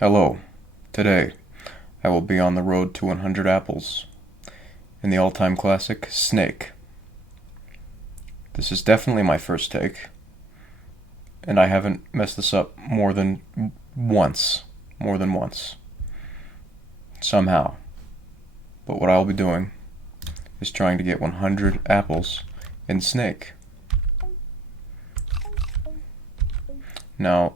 Hello. Today, I will be on the road to 100 apples in the all-time classic, Snake. This is definitely my first take, and I haven't messed this up more than once. Somehow. But what I'll be doing is trying to get 100 apples in Snake. Now,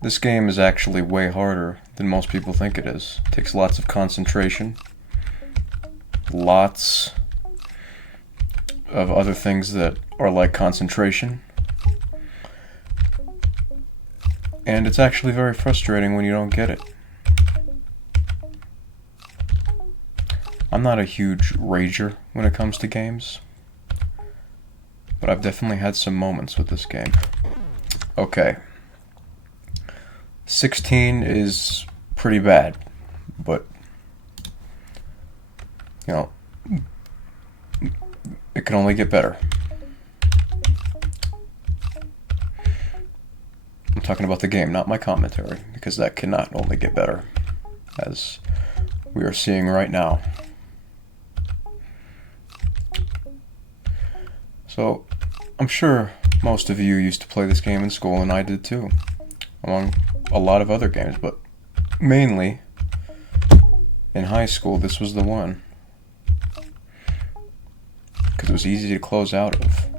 this game is actually way harder than most people think it is. It takes lots of concentration, lots of other things that are like concentration, and it's actually very frustrating when you don't get it. I'm not a huge rager when it comes to games, but I've definitely had some moments with this game. Okay. 16 is pretty bad, but, you know, it can only get better. I'm talking about the game, not my commentary, because that cannot only get better, as we are seeing right now. So, I'm sure most of you used to play this game in school, and I did too, among a lot of other games, but mainly in high school this was the one, because it was easy to close out of.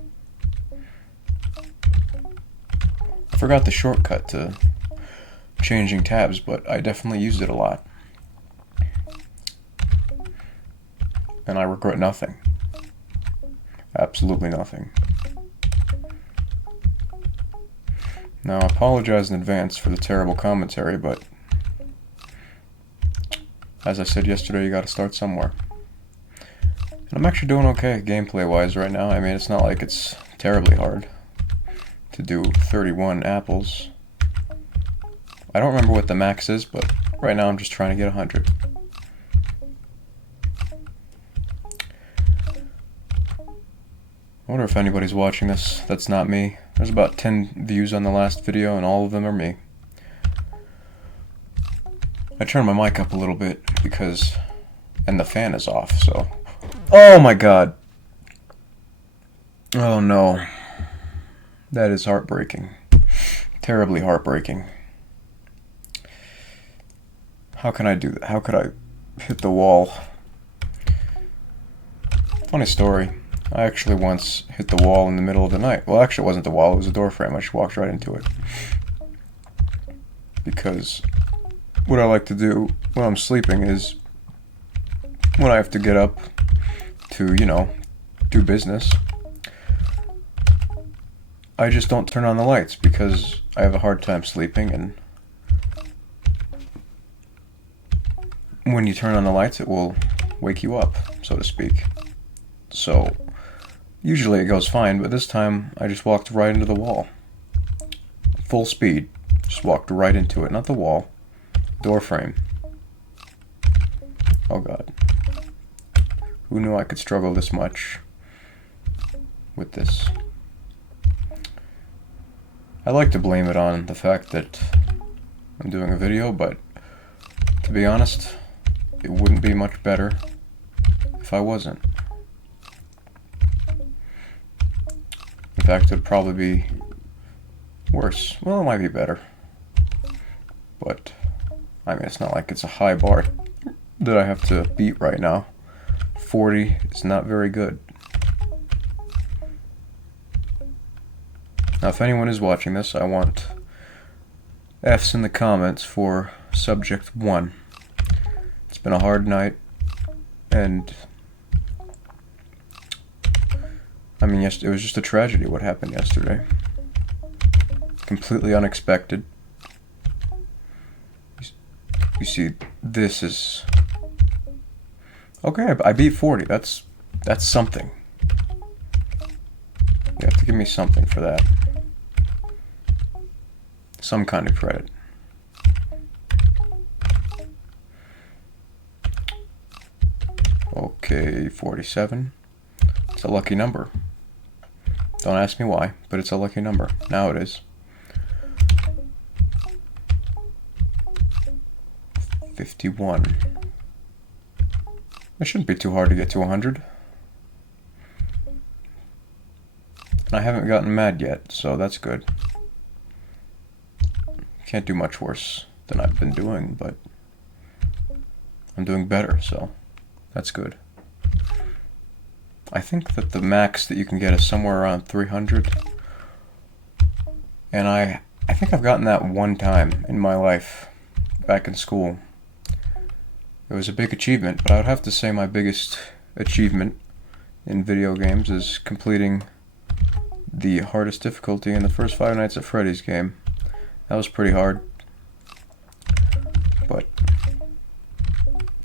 I forgot the shortcut to changing tabs, but I definitely used it a lot, and I regret nothing. Absolutely nothing. Now, I apologize in advance for the terrible commentary, but as I said yesterday, you gotta start somewhere. And I'm actually doing okay gameplay-wise right now. I mean, it's not like it's terribly hard to do 31 apples. I don't remember what the max is, but right now I'm just trying to get 100. I wonder if anybody's watching this that's not me. There's about 10 views on the last video, and all of them are me. I turned my mic up a little bit because... and the fan is off, so... Oh my god! Oh no. That is heartbreaking. Terribly heartbreaking. How can I do that? How could I hit the wall? Funny story. I actually once hit the wall in the middle of the night. Well, actually it wasn't the wall, it was a door frame. I just walked right into it. Because what I like to do when I'm sleeping is, when I have to get up to, you know, do business, I just don't turn on the lights because I have a hard time sleeping, and when you turn on the lights it will wake you up, so to speak. So usually it goes fine, but this time I just walked right into the wall. Full speed. Just walked right into it. Not the wall. Door frame. Oh god. Who knew I could struggle this much with this? I like to blame it on the fact that I'm doing a video, but to be honest, it wouldn't be much better if I wasn't. In fact, it would probably be worse. Well, it might be better. But, I mean, it's not like it's a high bar that I have to beat right now. 40 is not very good. Now, if anyone is watching this, I want F's in the comments for subject 1. It's been a hard night, and I mean, it was just a tragedy what happened yesterday. Completely unexpected. You see, this is... okay, I beat 40. That's something. You have to give me something for that. Some kind of credit. Okay, 47. It's a lucky number. Don't ask me why, but it's a lucky number. Now it is. 51. It shouldn't be too hard to get to 100. And I haven't gotten mad yet, so that's good. Can't do much worse than I've been doing, but I'm doing better, so that's good. I think that the max that you can get is somewhere around 300. And I think I've gotten that one time in my life, back in school. It was a big achievement, but I would have to say my biggest achievement in video games is completing the hardest difficulty in the first Five Nights at Freddy's game. That was pretty hard. But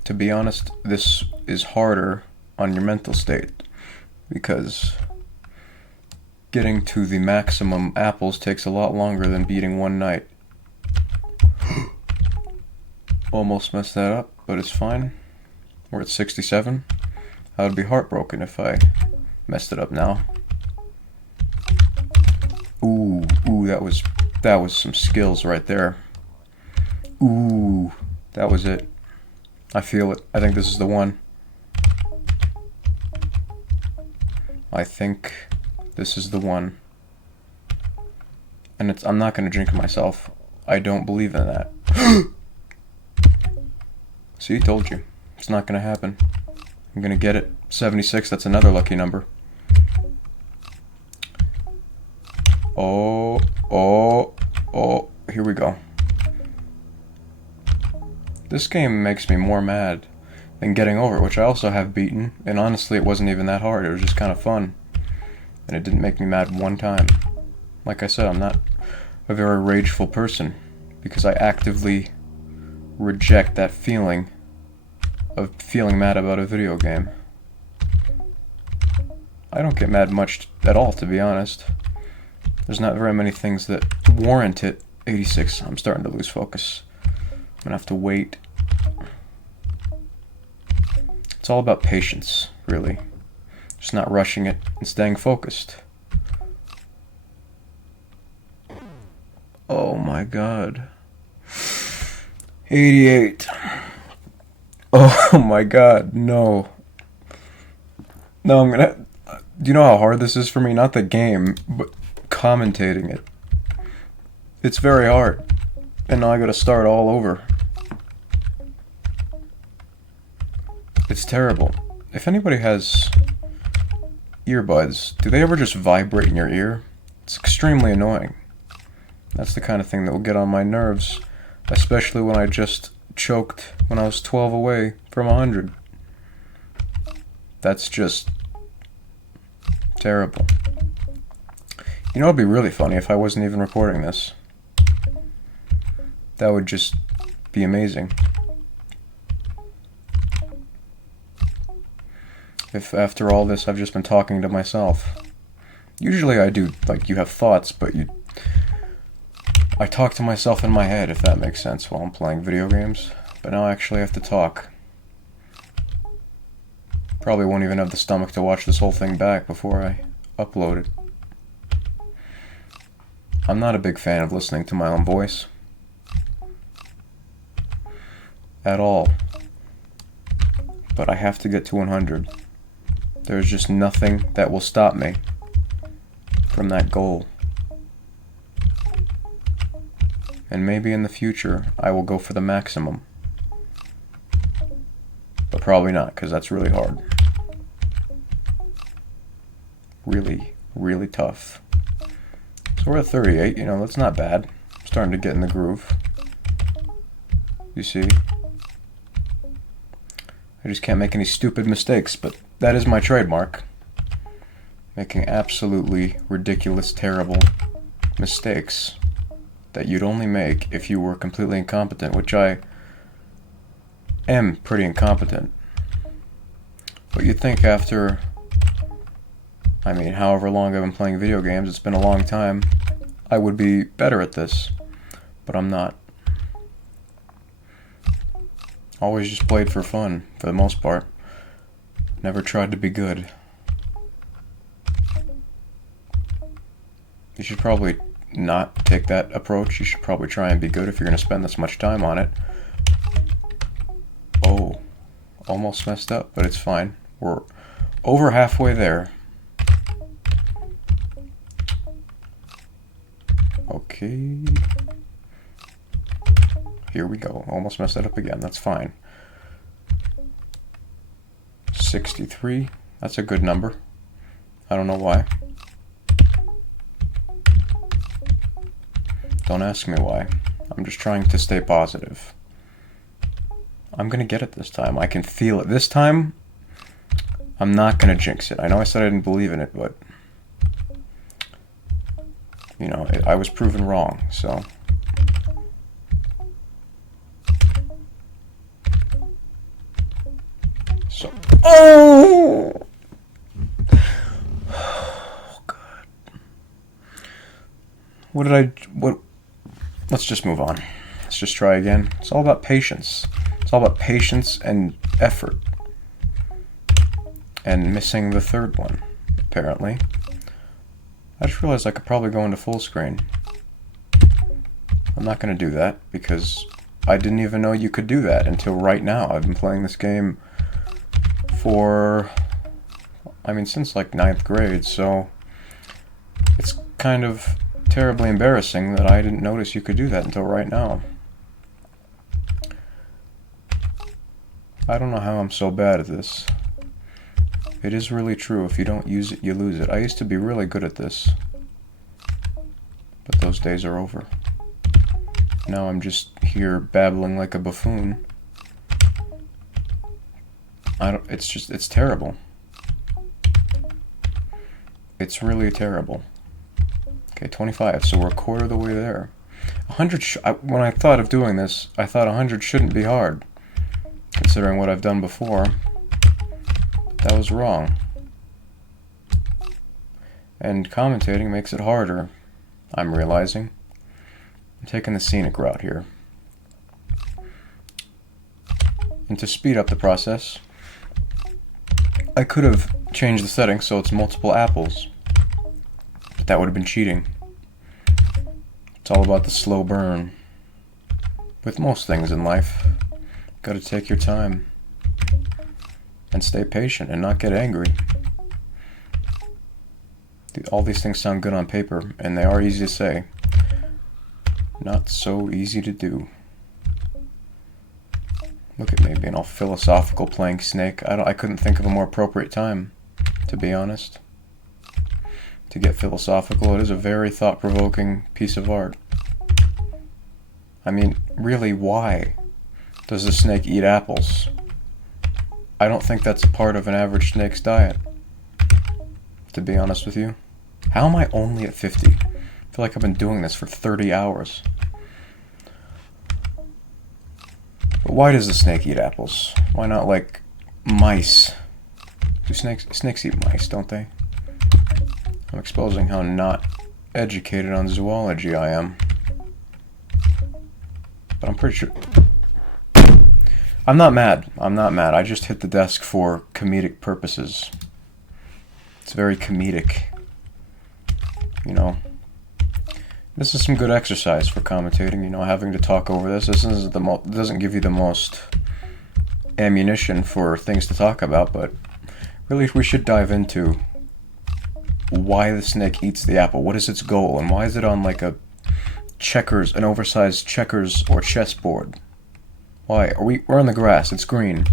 to be honest, this is harder on your mental state, because getting to the maximum apples takes a lot longer than beating one night. Almost messed that up, but it's fine. We're at 67. I would be heartbroken if I messed it up now. Ooh, that was some skills right there. Ooh, that was it. I feel it. I think this is the one. I think this is the one. And I'm not gonna drink it myself. I don't believe in that. See, told you. It's not gonna happen. I'm gonna get it. 76, that's another lucky number. Oh, here we go. This game makes me more mad than Getting Over It, which I also have beaten, and honestly it wasn't even that hard, it was just kind of fun. And it didn't make me mad one time. Like I said, I'm not a very rageful person, because I actively reject that feeling of feeling mad about a video game. I don't get mad much at all, to be honest. There's not very many things that warrant it. 86, I'm starting to lose focus. I'm gonna have to wait. It's all about patience, really. Just not rushing it and staying focused. Oh my god. 88. Oh my god, no. No, I'm gonna... Do you know how hard this is for me? Not the game, but commentating it. It's very hard. And now I gotta start all over. It's terrible. If anybody has earbuds, do they ever just vibrate in your ear? It's extremely annoying. That's the kind of thing that will get on my nerves, especially when I just choked when I was 12 away from 100. That's just terrible. You know, it'd be really funny if I wasn't even recording this. That would just be amazing. If after all this I've just been talking to myself. Usually I do, like, you have thoughts, but I talk to myself in my head, if that makes sense, while I'm playing video games. But now I actually have to talk. Probably won't even have the stomach to watch this whole thing back before I upload it. I'm not a big fan of listening to my own voice. At all. But I have to get to 100. There's just nothing that will stop me from that goal. And maybe in the future I will go for the maximum. But probably not, because that's really hard. Really, really tough. So we're at 38, you know, that's not bad. I'm starting to get in the groove. You see? I just can't make any stupid mistakes, but that is my trademark. Making absolutely ridiculous, terrible mistakes that you'd only make if you were completely incompetent, which I am pretty incompetent. But you'd think after, I mean, however long I've been playing video games, it's been a long time, I would be better at this. But I'm not. Always just played for fun, for the most part. Never tried to be good. You should probably not take that approach. You should probably try and be good if you're going to spend this much time on it. Oh, almost messed up, but it's fine. We're over halfway there. Okay. Here we go. Almost messed that up again. That's fine. 63. That's a good number. I don't know why. Don't ask me why. I'm just trying to stay positive. I'm gonna get it this time. I can feel it. This time, I'm not gonna jinx it. I know I said I didn't believe in it, but you know, I was proven wrong, so. Oh! Oh, God. What? Let's just move on. Let's just try again. It's all about patience. It's all about patience and effort. And missing the third one, apparently. I just realized I could probably go into full screen. I'm not going to do that because I didn't even know you could do that until right now. I've been playing this game for, since like 9th grade, so it's kind of terribly embarrassing that I didn't notice you could do that until right now. I don't know how I'm so bad at this. It is really true. If you don't use it, you lose it. I used to be really good at this, but those days are over. Now I'm just here babbling like a buffoon. It's terrible. It's really terrible. Okay, 25, so we're a quarter of the way there. 100, when I thought of doing this, I thought 100 shouldn't be hard, considering what I've done before. But that was wrong. And commentating makes it harder, I'm realizing. I'm taking the scenic route here. And to speed up the process, I could have changed the settings so it's multiple apples, but that would have been cheating. It's all about the slow burn. With most things in life, gotta take your time and stay patient and not get angry. All these things sound good on paper, and they are easy to say. Not so easy to do. Look at me being all philosophical playing Snake. I couldn't think of a more appropriate time, to be honest. To get philosophical, it is a very thought-provoking piece of art. I mean, really, why does the snake eat apples? I don't think that's a part of an average snake's diet, to be honest with you. How am I only at 50? I feel like I've been doing this for 30 hours. But why does the snake eat apples? Why not, like, mice? Do snakes eat mice, don't they? I'm exposing how not educated on zoology I am. But I'm pretty sure... I'm not mad. I just hit the desk for comedic purposes. It's very comedic. You know. This is some good exercise for commentating, you know, having to talk over this. This isn't doesn't give you the most ammunition for things to talk about, but really we should dive into why the snake eats the apple. What is its goal, and why is it on like an oversized checkers or chessboard? Why? We're in the grass. It's green.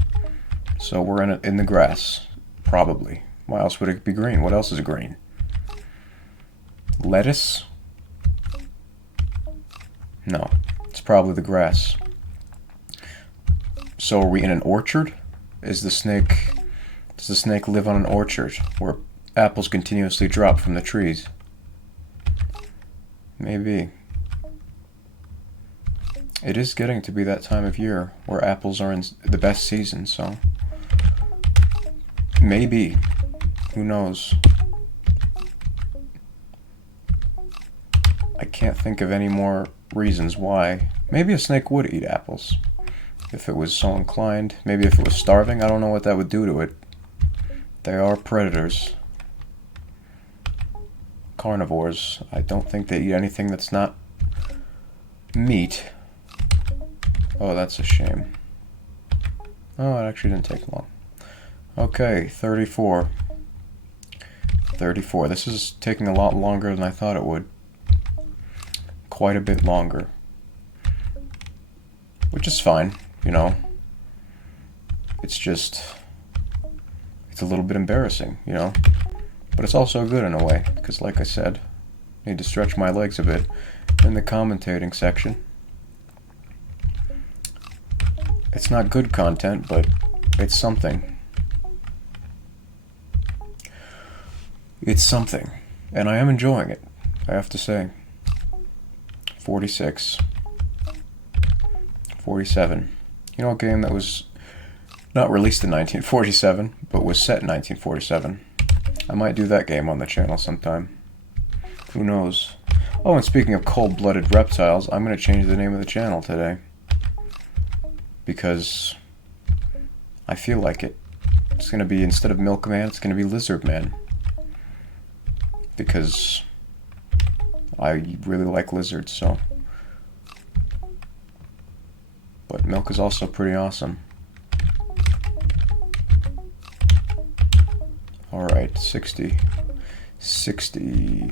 So we're in the grass, probably. Why else would it be green? What else is green? Lettuce? No, it's probably the grass. So are we in an orchard? Does the snake live on an orchard where apples continuously drop from the trees? Maybe. It is getting to be that time of year where apples are in the best season, so maybe. Who knows? I can't think of any more reasons why. Maybe a snake would eat apples if it was so inclined. Maybe if it was starving. I don't know what that would do to it. They are predators. Carnivores. I don't think they eat anything that's not meat. Oh, that's a shame. Oh, it actually didn't take long. Okay, 34. 34. This is taking a lot longer than I thought it would. Quite a bit longer. Which is fine, you know. It's just... it's a little bit embarrassing, you know. But it's also good in a way, because like I said, I need to stretch my legs a bit in the commentating section. It's not good content, but it's something. It's something. And I am enjoying it, I have to say. 46. 47. You know, a game that was not released in 1947, but was set in 1947. I might do that game on the channel sometime. Who knows? Oh, and speaking of cold-blooded reptiles, I'm going to change the name of the channel today. Because I feel like it. It's going to be, instead of Milkman, it's going to be Lizard Man. Because I really like lizards, so. But milk is also pretty awesome. Alright, 60. 60.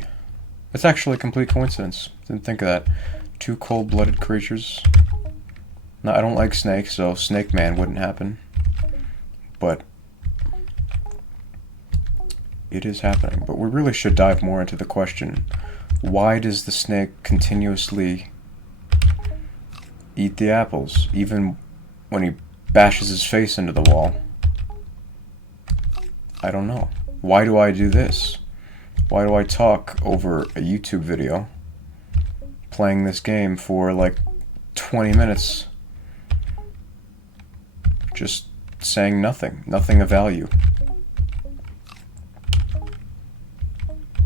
It's actually a complete coincidence. Didn't think of that. Two cold-blooded creatures. Now, I don't like snakes, so Snake Man wouldn't happen. But it is happening. But we really should dive more into the question, why does the snake continuously eat the apples, even when he bashes his face into the wall? I don't know. Why do I do this? Why do I talk over a YouTube video playing this game for like 20 minutes just saying nothing of value?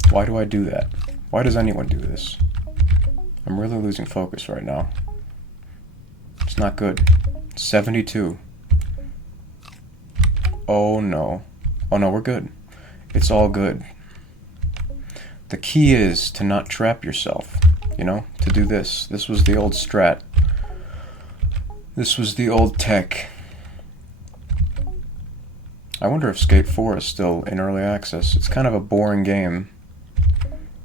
Why do I do that? Why does anyone do this? I'm really losing focus right now. It's not good. 72. Oh no. Oh no, we're good. It's all good. The key is to not trap yourself, you know? To do this. This was the old strat. This was the old tech. I wonder if Skate 4 is still in early access. It's kind of a boring game,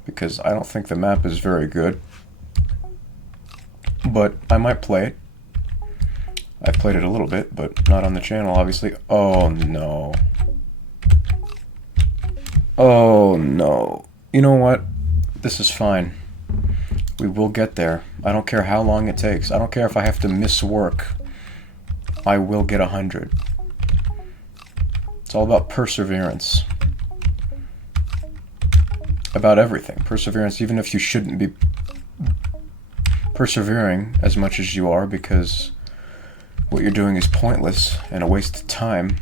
because I don't think the map is very good. But I might play it. I've played it a little bit, but not on the channel, obviously. Oh no. Oh no. You know what? This is fine. We will get there. I don't care how long it takes. I don't care if I have to miss work. I will get 100. It's all about perseverance. About everything. Perseverance, even if you shouldn't be persevering as much as you are, because what you're doing is pointless and a waste of time.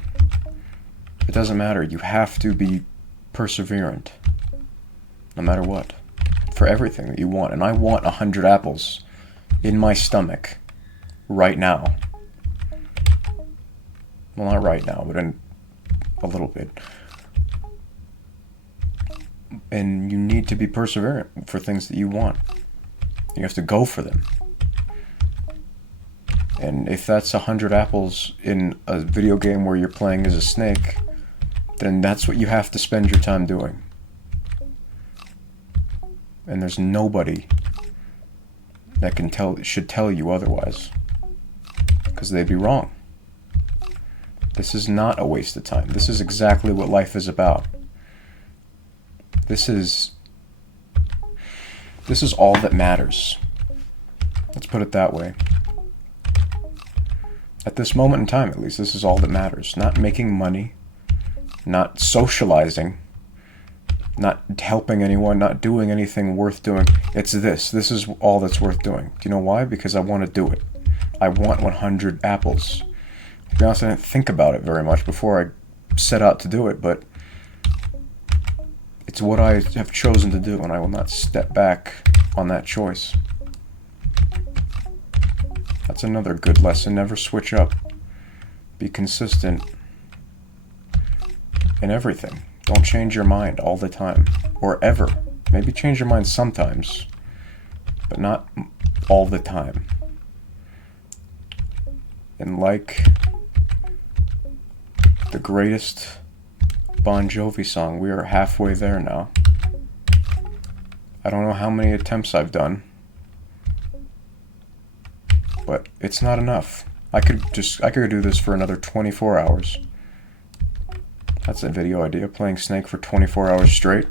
It doesn't matter. You have to be perseverant. No matter what. For everything that you want. And I want 100 apples in my stomach right now. Well, not right now, but in a little bit. And you need to be perseverant for things that you want. You have to go for them. And if that's 100 apples in a video game where you're playing as a snake, then that's what you have to spend your time doing. And there's nobody that should tell you otherwise, because they'd be wrong. This is not a waste of time. This is exactly what life is about. This is all that matters. Let's put it that way. At this moment in time, at least, this is all that matters. Not making money, not socializing, not helping anyone, not doing anything worth doing. It's this. This is all that's worth doing. Do you know why? Because I want to do it. I want 100 apples. To be honest, I didn't think about it very much before I set out to do it, but it's what I have chosen to do, and I will not step back on that choice. That's another good lesson. Never switch up. Be consistent in everything. Don't change your mind all the time, or ever. Maybe change your mind sometimes, but not all the time. And like The greatest Bon Jovi song. We are halfway there now. I don't know how many attempts I've done, but it's not enough. I could do this for another 24 hours. That's a video idea, playing Snake for 24 hours straight.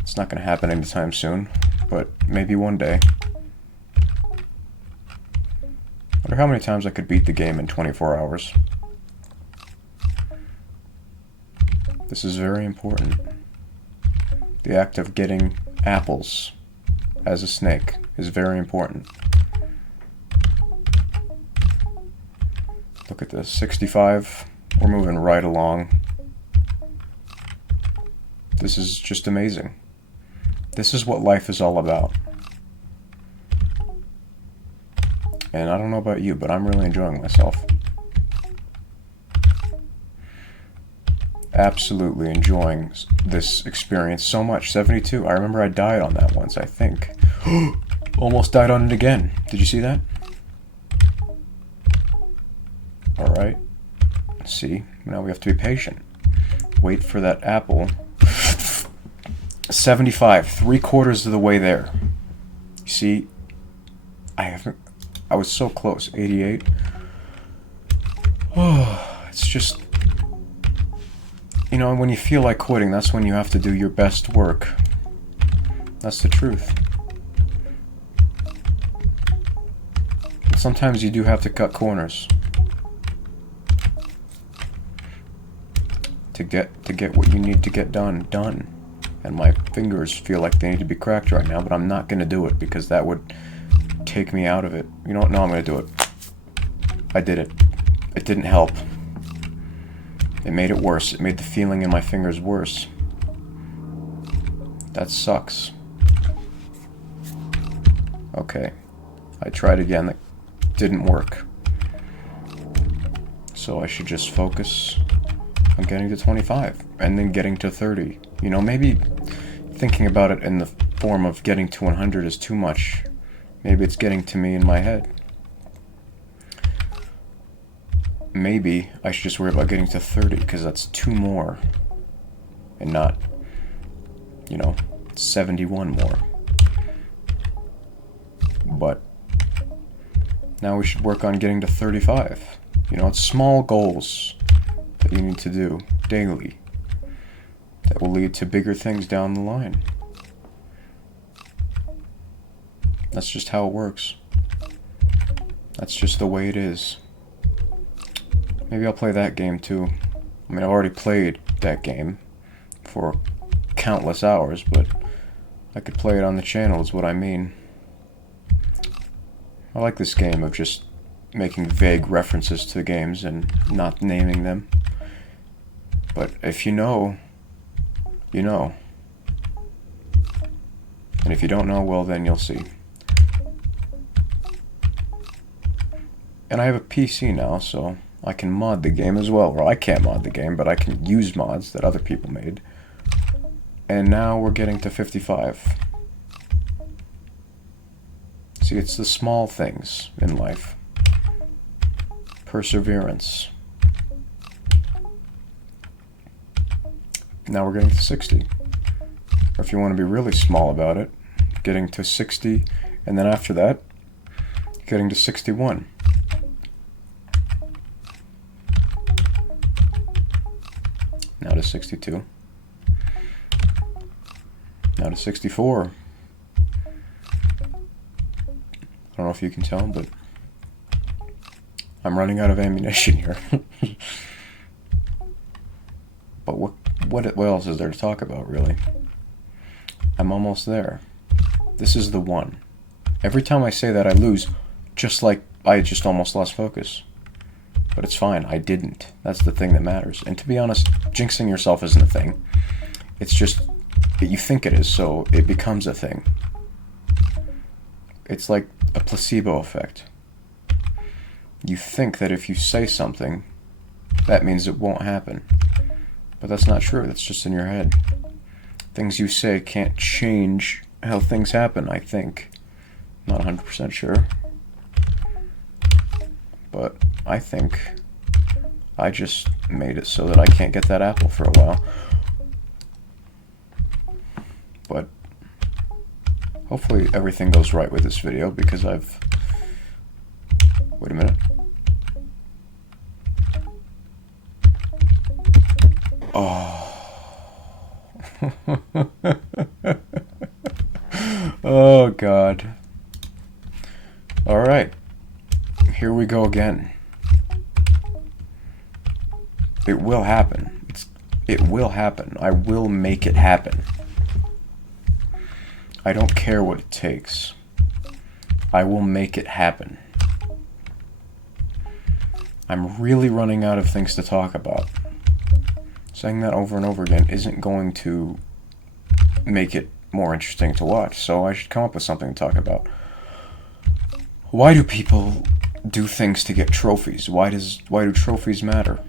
It's not gonna happen anytime soon, but maybe one day. Wonder how many times I could beat the game in 24 hours. This is very important. The act of getting apples as a snake is very important. Look at this, 65. We're moving right along. This is just amazing. This is what life is all about. And I don't know about you, but I'm really enjoying myself. Absolutely enjoying this experience so much. 72. I remember I died on that once, I think. Almost died on it again. Did you see that? Alright. See, now we have to be patient. Wait for that apple. 75. 3/4 of the way there. You see, I was so close. 88. Oh, it's just... You know, when you feel like quitting, that's when you have to do your best work. That's the truth. And sometimes you do have to cut corners to get what you need to get done. And my fingers feel like they need to be cracked right now, but I'm not gonna do it because that would take me out of it. You know what? No, I'm gonna do it. I did it. It didn't help. It made it worse. It made the feeling in my fingers worse. That sucks. Okay. I tried again. That didn't work. So I should just focus on getting to 25 and then getting to 30. You know, maybe thinking about it in the form of getting to 100 is too much. Maybe it's getting to me in my head. Maybe I should just worry about getting to 30, because that's 2 more. And not, 71 more. But now we should work on getting to 35. It's small goals that you need to do daily that will lead to bigger things down the line. That's just how it works. That's just the way it is. Maybe I'll play that game too. I mean, I've already played that game for countless hours, but I could play it on the channel is what I mean. I like this game of just making vague references to games and not naming them. But if you know, you know. And if you don't know, well, then you'll see. And I have a PC now, so I can mod the game as well. Well, I can't mod the game, but I can use mods that other people made. And now we're getting to 55. See, it's the small things in life. Perseverance. Now we're getting to 60. Or if you want to be really small about it, getting to 60, and then after that, getting to 61. Now to 62. Now to 64. I don't know if you can tell, but I'm running out of ammunition here. But what else is there to talk about, really? I'm almost there. This is the one. Every time I say that, I lose, just like I just almost lost focus. But it's fine, I didn't. That's the thing that matters. And to be honest, jinxing yourself isn't a thing. It's just that you think it is, so it becomes a thing. It's like a placebo effect. You think that if you say something, that means it won't happen. But that's not true, that's just in your head. Things you say can't change how things happen, I think. Not 100% sure. But I think I just made it so that I can't get that apple for a while. But hopefully everything goes right with this video, because I've... Wait a minute. Oh. Oh, God. Alright. Here we go again. It will happen. It will happen. I will make it happen. I don't care what it takes. I will make it happen. I'm really running out of things to talk about. Saying that over and over again isn't going to make it more interesting to watch, so I should come up with something to talk about. Why do people do things to get trophies? Why do trophies matter?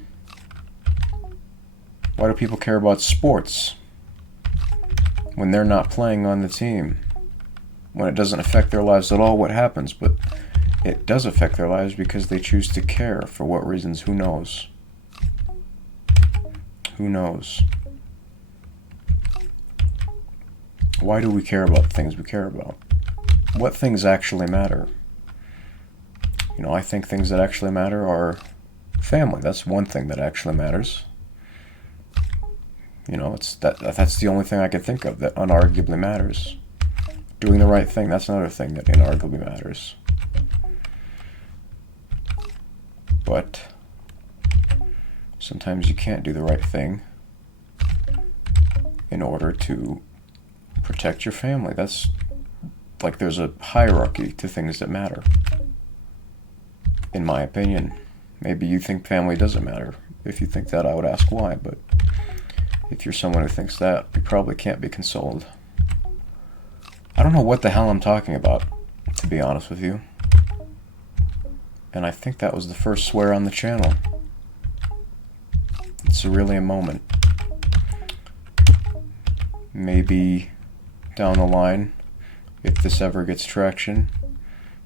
Why do people care about sports when they're not playing on the team? When it doesn't affect their lives at all, what happens? But it does affect their lives because they choose to care. For what reasons? Who knows? Who knows? Why do we care about the things we care about? What things actually matter? You know, I think things that actually matter are family. That's one thing that actually matters. You know, that's the only thing I can think of that unarguably matters. Doing the right thing, that's another thing that inarguably matters. But sometimes you can't do the right thing in order to protect your family. That's like there's a hierarchy to things that matter. In my opinion. Maybe you think family doesn't matter. If you think that, I would ask why, but if you're someone who thinks that, you probably can't be consoled. I don't know what the hell I'm talking about, to be honest with you. And I think that was the first swear on the channel. It's really a moment. Maybe down the line, if this ever gets traction,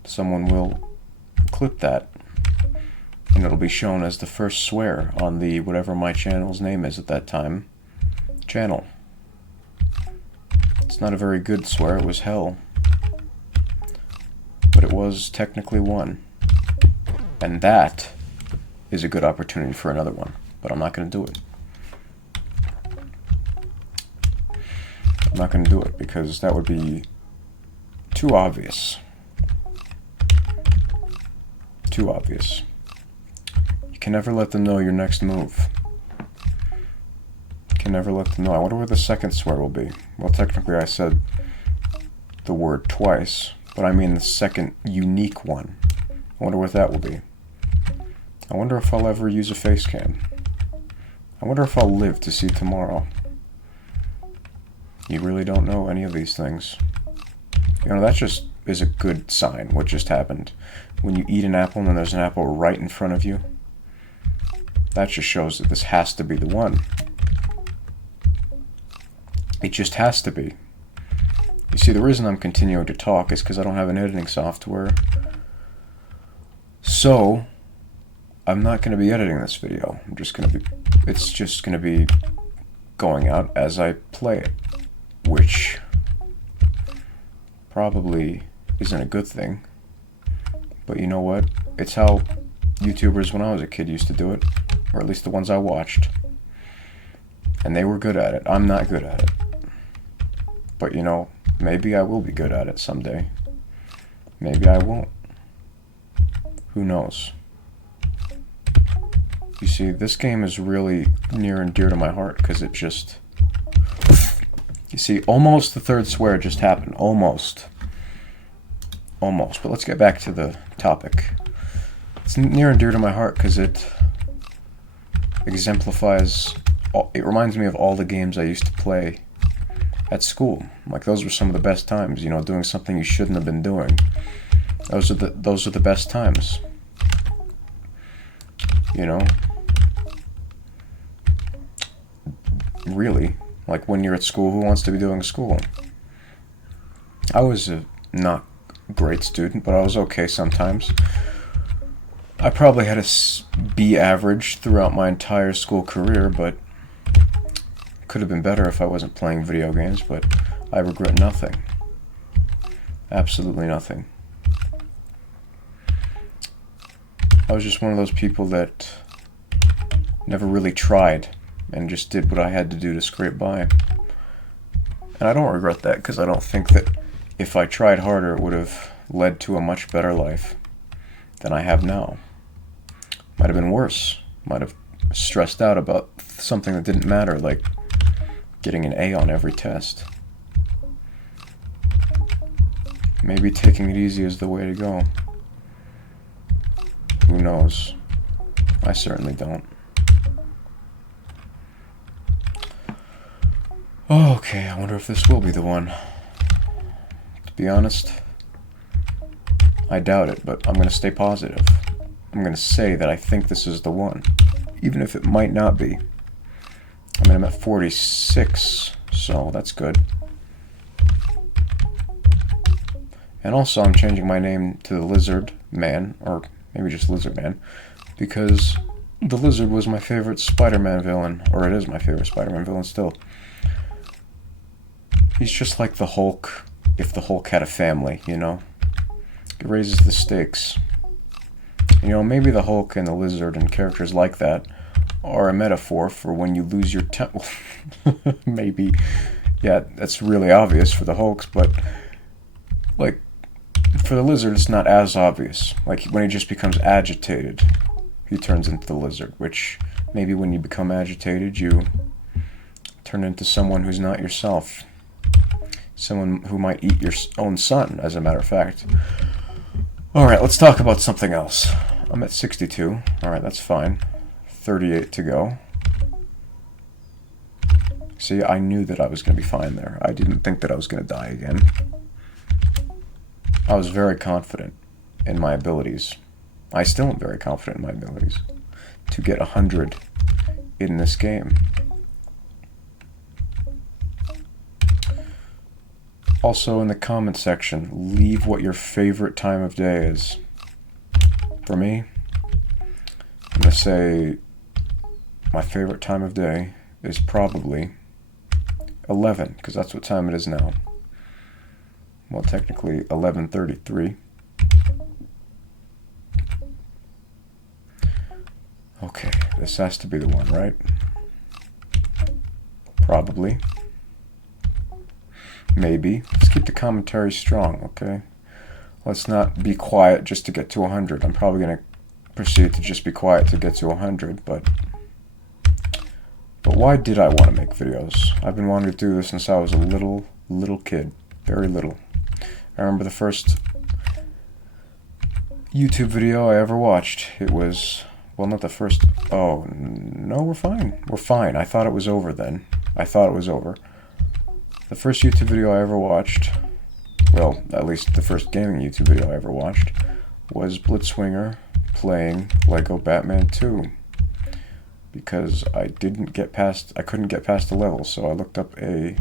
someone will clip that. And it'll be shown as the first swear on the whatever my channel's name is at that time. Channel. It's not a very good swear, it was hell. But it was technically one. And that is a good opportunity for another one. But I'm not going to do it. I'm not going to do it because that would be too obvious. Too obvious. You can never let them know your next move. Can never let them know. I wonder what the second swear will be. Well, technically I said the word twice, but I mean the second unique one. I wonder what that will be. I wonder if I'll ever use a face cam. I wonder if I'll live to see tomorrow. You really don't know any of these things. You know, that just is a good sign, what just happened. When you eat an apple and then there's an apple right in front of you, that just shows that this has to be the one. It just has to be. You see, the reason I'm continuing to talk is because I don't have an editing software. So, I'm not going to be editing this video. It's just going to be going out as I play it. Which probably isn't a good thing. But you know what? It's how YouTubers when I was a kid used to do it. Or at least the ones I watched. And they were good at it. I'm not good at it. But you know, maybe I will be good at it someday. Maybe I won't. Who knows? You see, this game is really near and dear to my heart because it just... You see, almost the third swear just happened. Almost. Almost. But let's get back to the topic. It's near and dear to my heart because it exemplifies... It reminds me of all the games I used to play at school. Like, those were some of the best times, you know, doing something you shouldn't have been doing. Those are the best times. You know? Really. Like, when you're at school, who wants to be doing school? I was a not great student, but I was okay sometimes. I probably had a B average throughout my entire school career, but could have been better if I wasn't playing video games, but I regret nothing. Absolutely nothing. I was just one of those people that never really tried and just did what I had to do to scrape by. And I don't regret that, because I don't think that if I tried harder it would have led to a much better life than I have now. Might have been worse. Might have stressed out about something that didn't matter, like getting an A on every test. Maybe taking it easy is the way to go. Who knows? I certainly don't. Okay, I wonder if this will be the one. To be honest, I doubt it, but I'm going to stay positive. I'm going to say that I think this is the one, even if it might not be. I mean, I'm at 46, so that's good. And also, I'm changing my name to the Lizard Man, or maybe just Lizard Man, because the Lizard was my favorite Spider-Man villain, or it is my favorite Spider-Man villain still. He's just like the Hulk, if the Hulk had a family, you know? It raises the stakes. You know, maybe the Hulk and the Lizard and characters like that are a metaphor for when you lose your temper. Maybe. Yeah, that's really obvious for the Hulks, but, like, for the Lizard, it's not as obvious. Like, when he just becomes agitated, he turns into the Lizard, which maybe when you become agitated, you turn into someone who's not yourself. Someone who might eat your own son, as a matter of fact. Alright, let's talk about something else. I'm at 62. Alright, that's fine. 38 to go. See, I knew that I was going to be fine there. I didn't think that I was going to die again. I was very confident in my abilities. I still am very confident in my abilities to get 100 in this game. Also, in the comment section, leave what your favorite time of day is. For me, I'm going to say my favorite time of day is probably 11, because that's what time it is now. Well, technically 11:33. Okay, this has to be the one, right? Probably. Maybe. Let's keep the commentary strong, okay? Let's not be quiet just to get to 100. I'm probably going to proceed to just be quiet to get to 100, but why did I want to make videos? I've been wanting to do this since I was a little kid. Very little. I remember the first YouTube video I ever watched. It was, well, not the first. Oh, no, we're fine. We're fine. I thought it was over then. I thought it was over. The first YouTube video I ever watched, well, at least the first gaming YouTube video I ever watched, was Blitzwinger playing Lego Batman 2. Because I couldn't get past the level, so I looked up a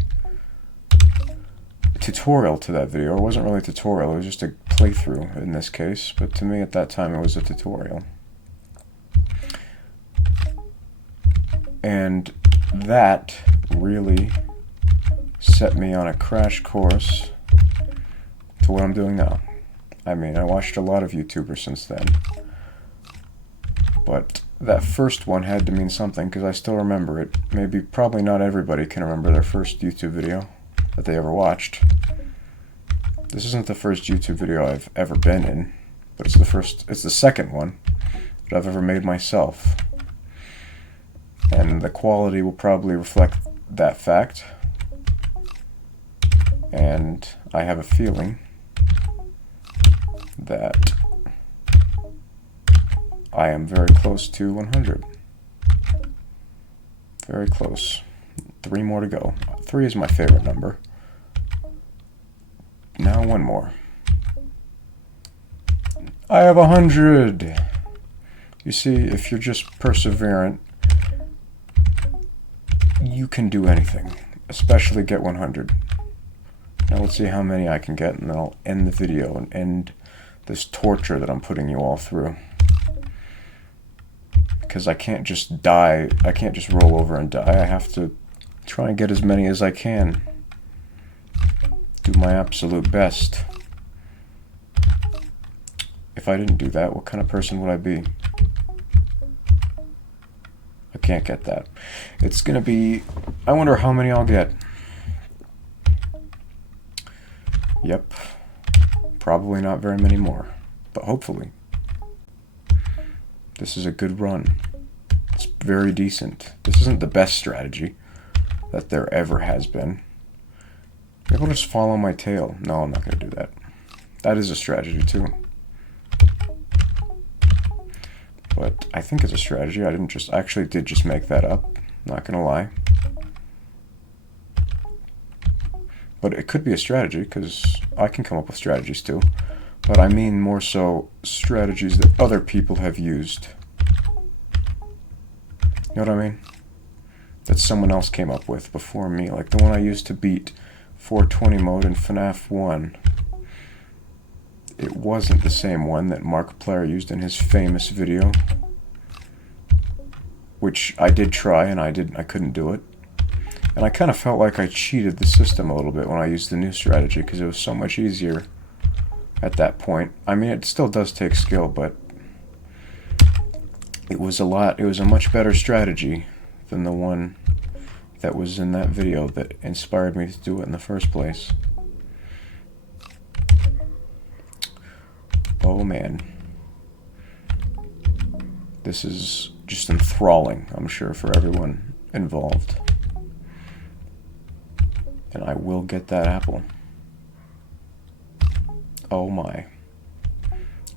tutorial to that video. It wasn't really a tutorial, it was just a playthrough in this case, but to me at that time it was a tutorial. And that really set me on a crash course to what I'm doing now. I mean, I watched a lot of YouTubers since then, but that first one had to mean something because I still remember it. Probably not everybody can remember their first YouTube video that they ever watched. This isn't the first YouTube video I've ever been in, but it's the second one that I've ever made myself. And the quality will probably reflect that fact. And I have a feeling that I am very close to 100. Very close. 3 more to go. 3 is my favorite number. Now 1 more. I have 100! You see, if you're just perseverant, you can do anything. Especially get 100. Now let's see how many I can get, and then I'll end the video and end this torture that I'm putting you all through. because I can't just die. I can't just roll over and die. I have to try and get as many as I can. Do my absolute best. If I didn't do that, what kind of person would I be? I can't get that. It's gonna be... I wonder how many I'll get. Yep. Probably not very many more. But hopefully. This is a good run. It's very decent. This isn't the best strategy that there ever has been. Maybe I'll just follow my tail. No, I'm not going to do that. That is a strategy too. But I think it's a strategy. I actually did just make that up. Not going to lie. But it could be a strategy, because I can come up with strategies too. But I mean more so strategies that other people have used. You know what I mean? That someone else came up with before me. Like the one I used to beat 420 mode in FNAF 1. It wasn't the same one that Markiplier used in his famous video. Which I did try and I couldn't do it. And I kind of felt like I cheated the system a little bit when I used the new strategy, because it was so much easier at that point. I mean, it still does take skill, but it was a much better strategy than the one that was in that video that inspired me to do it in the first place. Oh man. This is just enthralling, I'm sure, for everyone involved. And I will get that apple. Oh my.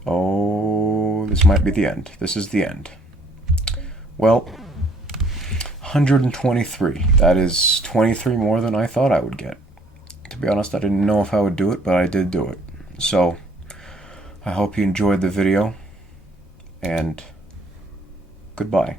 Oh, this might be the end. This is the end. Well, 123. That is 23 more than I thought I would get. To be honest, I didn't know if I would do it, but I did do it. So, I hope you enjoyed the video, and goodbye.